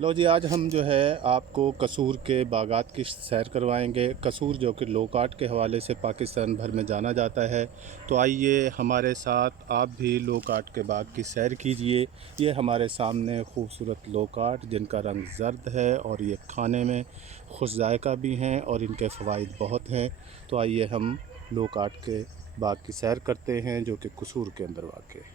लो जी, आज हम जो है आपको कसूर के बागात की सैर करवाएंगे। कसूर जो कि लोक आर्ट के हवाले से पाकिस्तान भर में जाना जाता है। तो आइए हमारे साथ आप भी लोक आर्ट के बाग की सैर कीजिए। ये हमारे सामने खूबसूरत लोक आर्ट जिनका रंग ज़र्द है और ये खाने में खुश जायका भी हैं और इनके फ़वाइद बहुत हैं। तो आइए हम लोक आर्ट के बाग की सैर करते हैं जो कि कसूर के अंदर वाक़ है।